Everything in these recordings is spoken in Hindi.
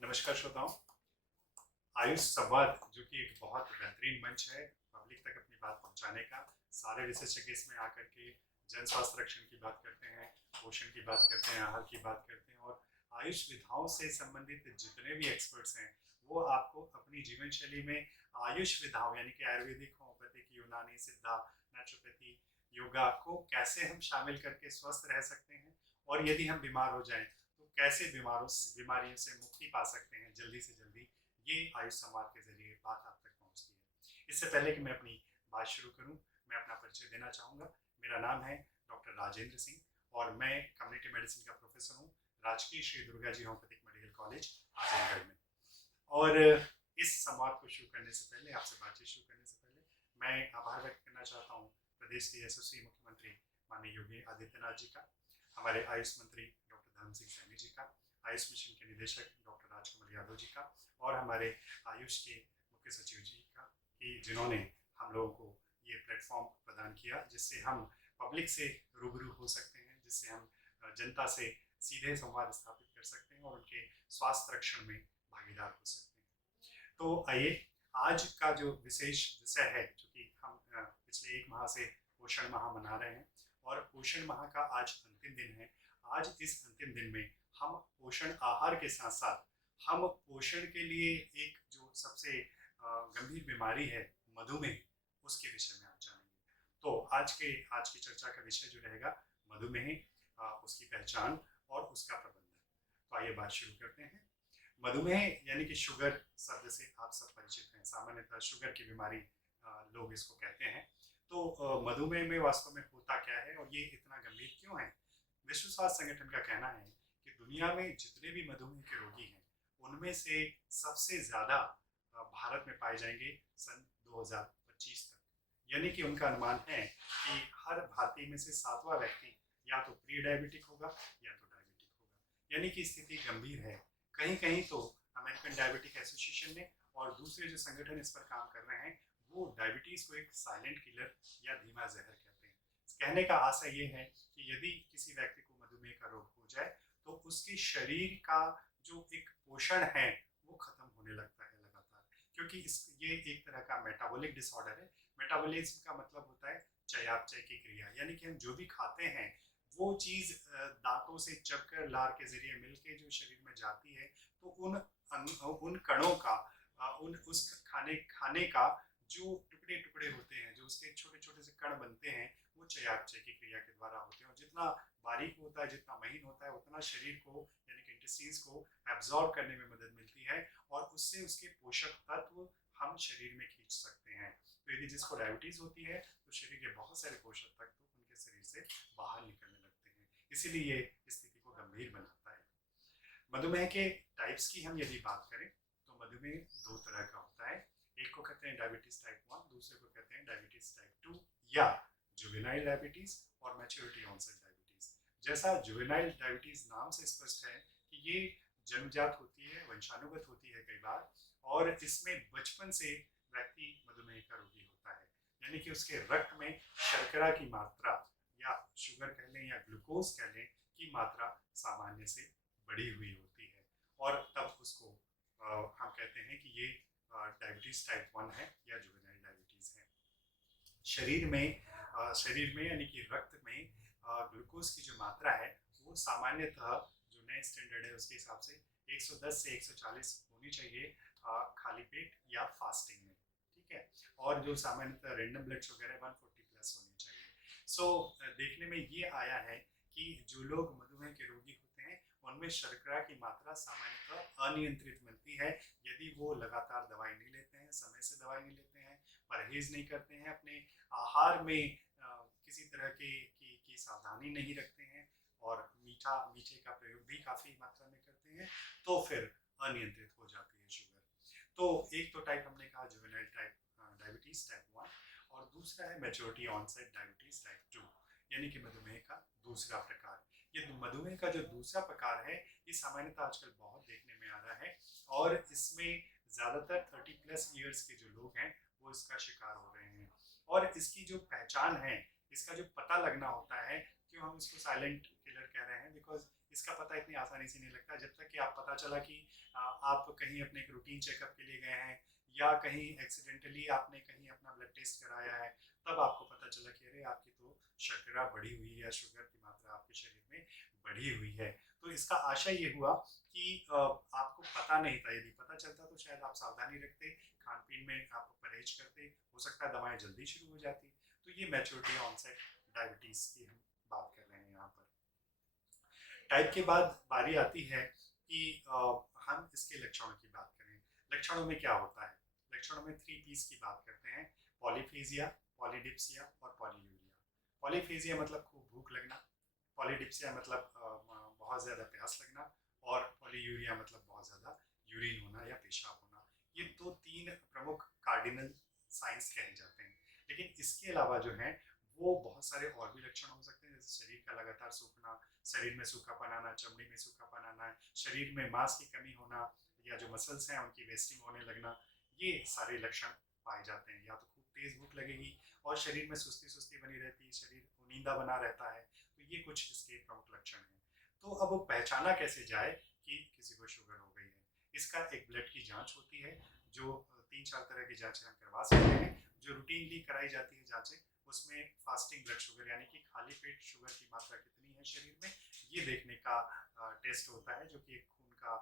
नमस्कार श्रोताओं। आयुष संवाद जो कि एक बहुत बेहतरीन मंच है पब्लिक तक अपनी बात पहुंचाने का। सारे विशेषज्ञ इसमें आकर के जन स्वास्थ्य रक्षण की बात करते हैं, पोषण की बात करते हैं, आहार की बात करते हैं और आयुष विधाओं से संबंधित जितने भी एक्सपर्ट्स हैं वो आपको अपनी जीवन शैली में आयुष विधाओं यानी कि आयुर्वेदिक, होम्योपैथिक, यूनानी, सिद्धा, नेचुरोपैथी, योगा को कैसे हम शामिल करके स्वस्थ रह सकते हैं और यदि हम बीमार हो जाएं तो कैसे बीमारियों से मुक्ति पा सकते हैं जल्दी से जल्दी। ये आयुष संवाद के जरिए बात आप तक पहुंचती है। इससे पहले कि मैं अपनी बात शुरू करूं, मैं अपना परिचय देना चाहूँगा। मेरा नाम है डॉक्टर राजेंद्र सिंह और मैं कम्युनिटी मेडिसिन का प्रोफेसर हूँ राजकीय Shri Durga ji homeopathic medical college Azamgarh में। और इस संवाद को शुरू करने से पहले, आपसे बातचीत शुरू करने से पहले, मैं आभार व्यक्त करना चाहता हूँ प्रदेश के यशस्वी मुख्यमंत्री माननीय योगी आदित्यनाथ जी का, हमारे आयुष मंत्री डॉक्टर धर्म सिंह सैनी जी का, आयुष मिशन के निदेशक डॉक्टर राजकमल यादव जी का और हमारे आयुष के मुख्य सचिव जी का, कि जिन्होंने हम लोगों को ये प्लेटफॉर्म प्रदान किया जिससे हम पब्लिक से रूबरू हो सकते हैं, जिससे हम जनता से सीधे संवाद स्थापित कर सकते हैं और उनके स्वास्थ्य रक्षण में भागीदार हो सकते हैं। तो आइए, आज का जो विशेष विषय है, चूँकि हम पिछले एक माह से पोषण माह मना रहे हैं और पोषण माह का आज अंतिम दिन है। आज इस अंतिम दिन में हम पोषण आहार के साथ साथ हम पोषण के लिए एक जो सबसे गंभीर बीमारी है मधुमेह, उसके विषय में आज जानेंगे। तो आज की चर्चा का विषय जो रहेगा मधुमेह, उसकी पहचान और उसका प्रबंधन। तो आइए बात शुरू करते हैं। मधुमेह यानी कि शुगर शब्द से आप सब परिचित हैं। सामान्यतः शुगर की बीमारी लोग इसको कहते हैं। तो मधुमेह में वास्तव में होता क्या है और ये इतना गंभीर क्यों है? विश्व स्वास्थ्य संगठन का कहना है कि दुनिया में जितने भी मधुमेह के रोगी हैं उनमें से सबसे ज़्यादा भारत में पाए जाएंगे सन 2025 तक। यानी कि उनका अनुमान है कि हर भारतीय में से 7वां व्यक्ति या तो प्री डायबिटिक होगा या तो डायबिटिक होगा। यानी कि स्थिति गंभीर है। कहीं कहीं तो अमेरिकन डायबिटिक एसोसिएशन ने और दूसरे जो संगठन इस पर काम कर रहे हैं वो डायबिटीज़ को एक साइलेंट किलर या धीमा जहर कहते हैं। कहने का आशय ये है कि यदि किसी व्यक्ति को मधुमेह का रोग हो जाए तो उसके शरीर का जो एक पोषण है वो खत्म होने लगता है लगातार, क्योंकि ये एक तरह का मेटाबॉलिक डिसऑर्डर है। मेटाबॉलिज्म का मतलब होता है चयापचय की क्रिया, यानी कि हम जो भी खाते हैं वो चीज़ दांतों से चबकर लार के जरिए मिलके जो शरीर में जाती है तो उन कणों का उस खाने का जो टुकड़े टुकड़े होते हैं, जो उसके छोटे छोटे से कण बनते हैं, वो चयापचय की क्रिया के द्वारा होते हैं। और जितना बारीक होता है, जितना महीन होता है, उतना शरीर को यानी कि इंटेस्टाइन्स को एब्जॉर्ब करने में मदद मिलती है और उससे उसके पोषक तत्व हम शरीर में खींच सकते हैं। तो यदि जिसको डायबिटीज़ होती है तो शरीर के बहुत सारे पोषक तत्व उनके शरीर से बाहर निकलने लगते हैं, इसीलिए ये स्थिति को गंभीर बनाता है। मधुमेह के टाइप्स की हम यदि बात करें तो मधुमेह दो तरह का होता है। एक को कहते हैं डायबिटीज टाइप 1, दूसरे को कहते हैं डायबिटीज टाइप 2 या जुवेनाइल डायबिटीज और मैच्योरिटी ऑनसेट डायबिटीज। जैसा जुवेनाइल डायबिटीज नाम से स्पष्ट है कि ये जन्मजात होती है, वंशानुगत होती है कई बार, और इसमें बचपन से व्यक्ति मधुमेह का रोगी होता है। यानी कि उसके रक्त में शर्करा की मात्रा या शुगर कह लें या ग्लूकोज कह लें की मात्रा सामान्य से बढ़ी हुई होती है और तब उसको हम कहते हैं कि ये डायबिटीज टाइप 1 है या जुवेनाइल डायबिटीज है। शरीर में यानी कि रक्त में ग्लूकोज की जो मात्रा है वो सामान्यतः जो नए स्टैंडर्ड है उसके हिसाब से 110 से 140 होनी चाहिए खाली पेट या फास्टिंग में, ठीक है। और जो सामान्यतः रैंडम ब्लड शुगर है 140 प्लस होनी चाहिए। देखने में ये आया है कि जो लोग मधुमेह के रोगी होते हैं उनमें शर्करा की मात्रा सामान्यतः अनियंत्रित मिलती है यदि वो लगातार दवाई नहीं लेते हैं, समय से दवाई नहीं लेते हैं, परहेज नहीं करते हैं, अपने आहार में किसी तरह की सावधानी नहीं रखते हैं और मीठे का प्रयोग भी काफ़ी मात्रा में करते हैं, तो फिर अनियंत्रित हो जाती है शुगर। तो एक तो टाइप हमने कहा जुवेनाइल टाइप डायबिटीज टाइप 1 और दूसरा है मैच्योरिटी ऑनसेट डायबिटीज टाइप 2 यानी कि मधुमेह का दूसरा प्रकार। ये मधुमेह का जो दूसरा प्रकार है ये सामान्यतः आजकल बहुत देखने में आ रहा है और इसमें ज़्यादातर 30 प्लस ईयर्स के जो लोग हैं वो इसका शिकार हो रहे हैं। और इसकी जो पहचान है, इसका जो पता लगना होता है, क्यों हम इसको साइलेंट किलर कह रहे हैं, बिकॉज इसका पता इतनी आसानी से नहीं लगता। जब तक कि आप पता चला कि आप कहीं अपने एक रूटीन चेकअप के लिए गए हैं या कहीं एक्सीडेंटली आपने कहीं अपना ब्लड टेस्ट कराया है, तब आपको पता चला कि अरे आपकी तो शर्करा बढ़ी हुई है, शुगर की मात्रा आपके शरीर में बढ़ी हुई है। तो इसका आशय ये हुआ कि आपको पता नहीं था, यदि पता चलता तो शायद आप सावधानी रखते, खान पीन में आप परहेज करते, हो सकता है दवाएं जल्दी शुरू हो जाती। तो ये मैच्योरिटी ऑनसेट डायबिटीज़ की हम बात कर रहे हैं यहाँ पर। टाइप के बाद बारी आती है कि हम इसके लक्षणों की बात करें। लक्षणों में क्या होता है? लक्षणों में 3 P's की बात करते हैं: पॉलीफेजिया, पॉलीडिप्सिया और पॉलीयूरिया। पॉलीफेजिया मतलब खूब भूख लगना, पॉलीडिप्सिया मतलब बहुत ज़्यादा प्यास लगना, और पॉलीयूरिया मतलब बहुत ज़्यादा यूरिन होना या पेशाब होना। ये तो 3 प्रमुख कार्डिनल साइंस कहे जाते हैं। लेकिन इसके अलावा जो है वो बहुत सारे और भी लक्षण हो सकते हैं, जैसे शरीर का लगातार सूखना, शरीर में सूखापन आना, चमड़ी में सूखापन आना, शरीर में मांस की कमी होना, या जो मसल्स हैं उनकी वेस्टिंग होने लगना। ये सारे लक्षण पाए जाते हैं। या तो खूब तेज भूख लगेगी और शरीर में सुस्ती सुस्ती बनी रहती है, शरीर नींदा बना रहता है। तो ये कुछ इसके प्रमुख लक्षण हैं। तो अब वो पहचाना कैसे जाए कि किसी को शुगर हो गई है? इसका एक ब्लड की जांच होती है, जो 3-4 तरह की जांचें हम करवा सकते हैं, जो रूटीनली कराई जाती है जांचें। उसमें फास्टिंग ब्लड शुगर यानी कि खाली पेट शुगर की मात्रा कितनी है शरीर में, ये देखने का टेस्ट होता है, जो कि एक खून का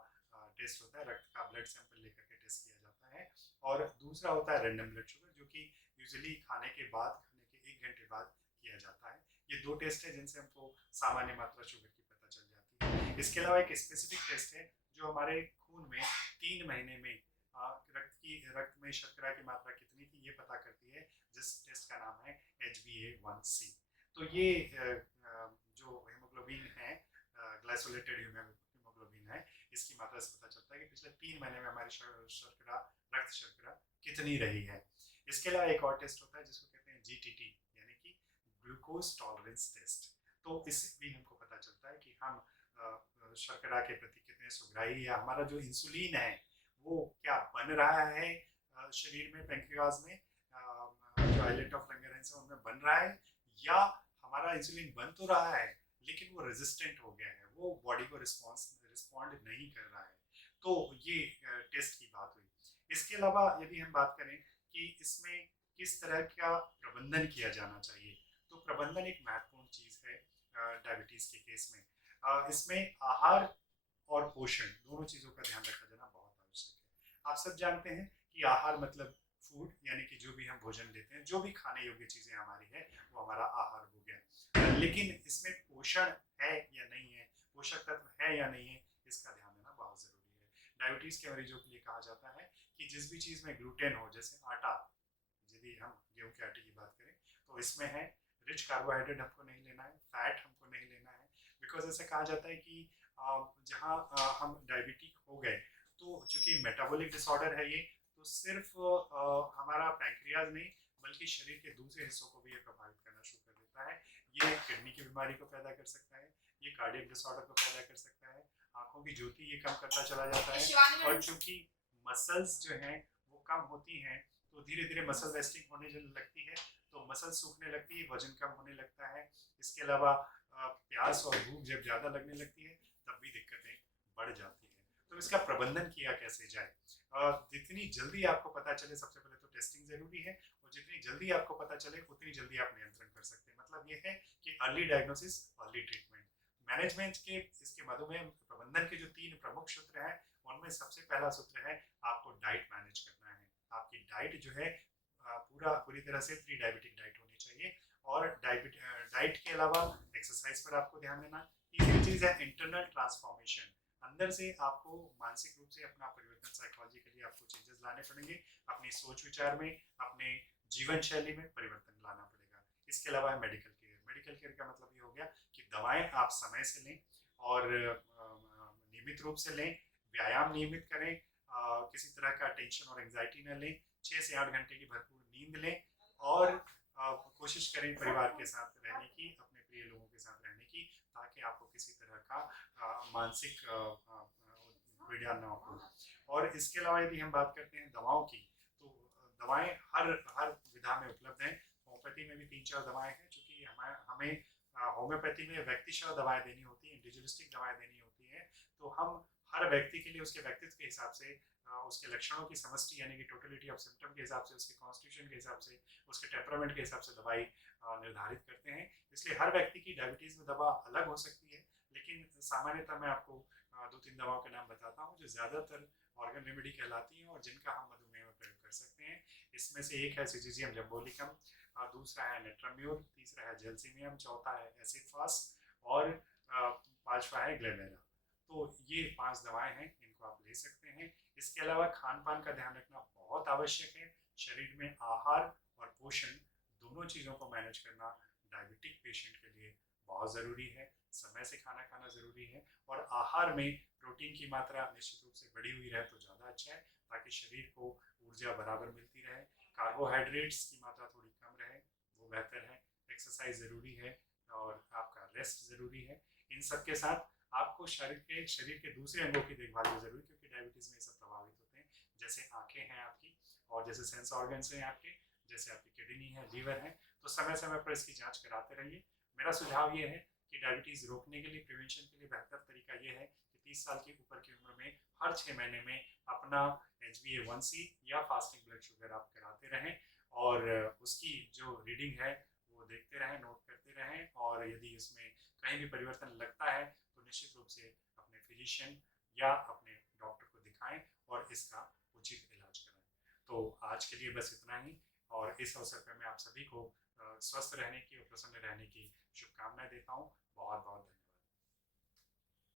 टेस्ट होता है, रक्त का ब्लड सैंपल लेकर के टेस्ट किया जाता है। और दूसरा होता है रैंडम ब्लड शुगर, जो कि यूजुअली खाने के 1 घंटे बाद किया जाता है। ये 2 टेस्ट है जिनसे हमको सामान्य मात्रा शुगर की पता चल जाती है। इसके अलावा एक स्पेसिफिक टेस्ट है जो हमारे खून में 3 महीने में रक्त में शर्करा की मात्रा कितनी थी ये पता करती है, जिस टेस्ट का नाम है HbA1c। तो ये जो हेमोग्लोबिन है, ग्लाइकोलेटेड हीमोग्लोबिन है, इसकी मात्रा से पता चलता है कि पिछले 3 महीने में हमारी रक्त शर्करा कितनी रही है। इसके अलावा एक और टेस्ट होता है जिसको कहते हैं GTT, यानी कि ग्लूकोज टॉलरेंस टेस्ट। तो इससे भी हमको पता चलता है कि हम शर्करा के प्रति कितने सुग्राही, या हमारा जो इंसुलिन है वो क्या बन रहा है शरीर में, पेंक्रियाज में, जो आइलेट ऑफ लंगरहैंस है उनमें बन रहा है, या हमारा इंसुलिन बन तो रहा है लेकिन वो रेजिस्टेंट हो गया है, वो बॉडी को रिस्पॉन्ड नहीं कर रहा है। तो ये टेस्ट की बात हुई। इसके अलावा यदि हम बात करें कि इसमें किस तरह का प्रबंधन किया जाना चाहिए, तो प्रबंधन एक महत्वपूर्ण चीज़ है डायबिटीज़ के केस में। इसमें आहार और पोषण दोनों चीज़ों का ध्यान रखा जाना बहुत आवश्यक है। आप सब जानते हैं कि आहार मतलब फूड, यानी कि जो भी हम भोजन लेते हैं, जो भी खाने योग्य चीज़ें हमारी है वो हमारा आहार हो गया। लेकिन इसमें पोषण है या नहीं है, पोषक तत्व है या नहीं है, इसका ध्यान देना बहुत ज़रूरी है। डायबिटीज़ के मरीजों के लिए कहा जाता है कि जिस भी चीज़ में ग्लूटेन हो, जैसे आटा, यदि हम गेहूँ के आटे की बात करें तो इसमें है रिच कार्बोहाइड्रेट हमको नहीं लेना है, फैट हमको नहीं लेना है। बिकॉज ऐसे कहा जाता है कि जहाँ हम डायबिटिक हो गए तो चूंकि मेटाबॉलिक डिसऑर्डर है ये, तो सिर्फ हमारा पैंक्रियाज नहीं बल्कि शरीर के दूसरे हिस्सों को भी ये प्रभावित करना शुरू कर देता है। ये किडनी की बीमारी को पैदा कर सकता है, ये कार्डियक डिसऑर्डर को पैदा कर सकता है, आंखों की ज्योति ये कम करता चला जाता है। और चूंकि मसल्स जो हैं वो कम होती हैं, तो धीरे धीरे मसल वेस्टिंग होने लगती है, तो मसल सूखने लगती है, वजन कम होने लगता है। इसके अलावा प्यास और भूख जब ज़्यादा लगने लगती है तब भी दिक्कतें बढ़ जाती है। तो इसका प्रबंधन किया कैसे जाए? जितनी जल्दी आपको पता चले, सबसे पहले तो टेस्टिंग ज़रूरी है, और जितनी जल्दी आपको पता चले उतनी जल्दी आप नियंत्रण कर सकते हैं। मतलब ये है कि early diagnosis, early treatment. Management के इसके मधुमेह प्रबंधन के जो 3 प्रमुख सूत्र हैं, उनमें सबसे पहला सूत्र है आपको डाइट मैनेज करना है। आपकी डाइट जो है पूरी तरह से प्री डायबिटिक डाइट होनी चाहिए, और डाइट के अलावा एक्सरसाइज पर आपको ध्यान देना। तीसरी चीज़ है इंटरनल ट्रांसफॉर्मेशन। अंदर से आपको मानसिक रूप से अपना परिवर्तन, साइकोलॉजिकली आपको चेंजेस लाने पड़ेंगे, अपनी सोच विचार में, अपने जीवन शैली में परिवर्तन लाना पड़ेगा। इसके अलावा है मेडिकल केयर। मेडिकल केयर का मतलब ये हो गया कि दवाएं आप समय से लें और नियमित रूप से लें, व्यायाम नियमित करें, किसी तरह का टेंशन और एंजाइटी न लें, 6 से 8 घंटे की भरपूर नींद लें, और कोशिश करें परिवार के साथ रहने की, अपने प्रिय लोगों के साथ रहने की, ताकि आपको किसी तरह का मानसिक पीड़ा न हो। और इसके अलावा यदि हम बात करते हैं दवाओं की, तो दवाएं हर विधा में उपलब्ध हैं। होम्योपैथी में भी 3-4 दवाएं हैं, चूँकि हमें होम्योपैथी में व्यक्तिशः दवाएं देनी होती हैं, इंडिविजुअलिस्टिक दवाएं देनी होती हैं, तो हम हर व्यक्ति के लिए उसके व्यक्तित्व के हिसाब से, उसके लक्षणों की समष्टि यानी कि टोटलिटी ऑफ सिम्टम के हिसाब से, उसके कॉन्स्टिट्यूशन के हिसाब से, उसके टेम्परामेंट के हिसाब से दवाई निर्धारित करते हैं। इसलिए हर व्यक्ति की डायबिटीज़ में दवा अलग हो सकती है, लेकिन सामान्यतः मैं आपको 2-3 दवाओं के नाम बताता हूँ जो ज़्यादातर ऑर्गन रेमेडी कहलाती हैं और जिनका हम मधुमेह में प्रयोग कर सकते हैं। इसमें से एक है सिजीजियम जम्बोलिकम, दूसरा है नेट्राम्यूर, तीसरा है जेल्सिमियम, चौथा है एसिडफास और पांचवा है ग्लेमेरा। तो ये 5 दवाएं हैं, इनको आप ले सकते हैं। इसके अलावा खान पान का ध्यान रखना बहुत आवश्यक है। शरीर में आहार और पोषण दोनों चीज़ों को मैनेज करना डायबिटिक पेशेंट के लिए बहुत ज़रूरी है। समय से खाना खाना ज़रूरी है और आहार में प्रोटीन की मात्रा निश्चित रूप से बढ़ी हुई रहे तो ज़्यादा अच्छा है, ताकि शरीर को ऊर्जा बराबर मिलती रहे। कार्बोहाइड्रेट्स की मात्रा थोड़ी कम रहे, वो बेहतर है। एक्सरसाइज ज़रूरी है और आपका रेस्ट ज़रूरी है। इन सब के साथ आपको शरीर के दूसरे अंगों की देखभाल भी जरूरी, क्योंकि डायबिटीज़ में ये सब प्रभावित होते हैं। जैसे आंखें हैं आपकी, और जैसे सेंस ऑर्गन्स हैं आपके, जैसे आपकी किडनी है, लीवर है, तो समय समय पर इसकी जांच कराते रहिए। मेरा सुझाव ये है कि डायबिटीज़ रोकने के लिए, प्रिवेंशन के लिए बेहतर तरीका ये है कि 30 साल की ऊपर की उम्र में हर 6 महीने में अपना HbA1c या फास्टिंग ब्लड शुगर आप कराते रहें, और उसकी जो रीडिंग है वो देखते रहें, नोट करते रहें, और यदि उसमें कहीं भी परिवर्तन लगता है तो निश्चित रूप से अपने फिजिशियन या अपने डॉक्टर को दिखाएं और इसका उचित इलाज कराएं। तो आज के लिए बस इतना ही, और इस अवसर पर मैं आप सभी को स्वस्थ रहने की और प्रसन्न रहने की शुभकामनाएं देता हूँ। बहुत बहुत धन्यवाद।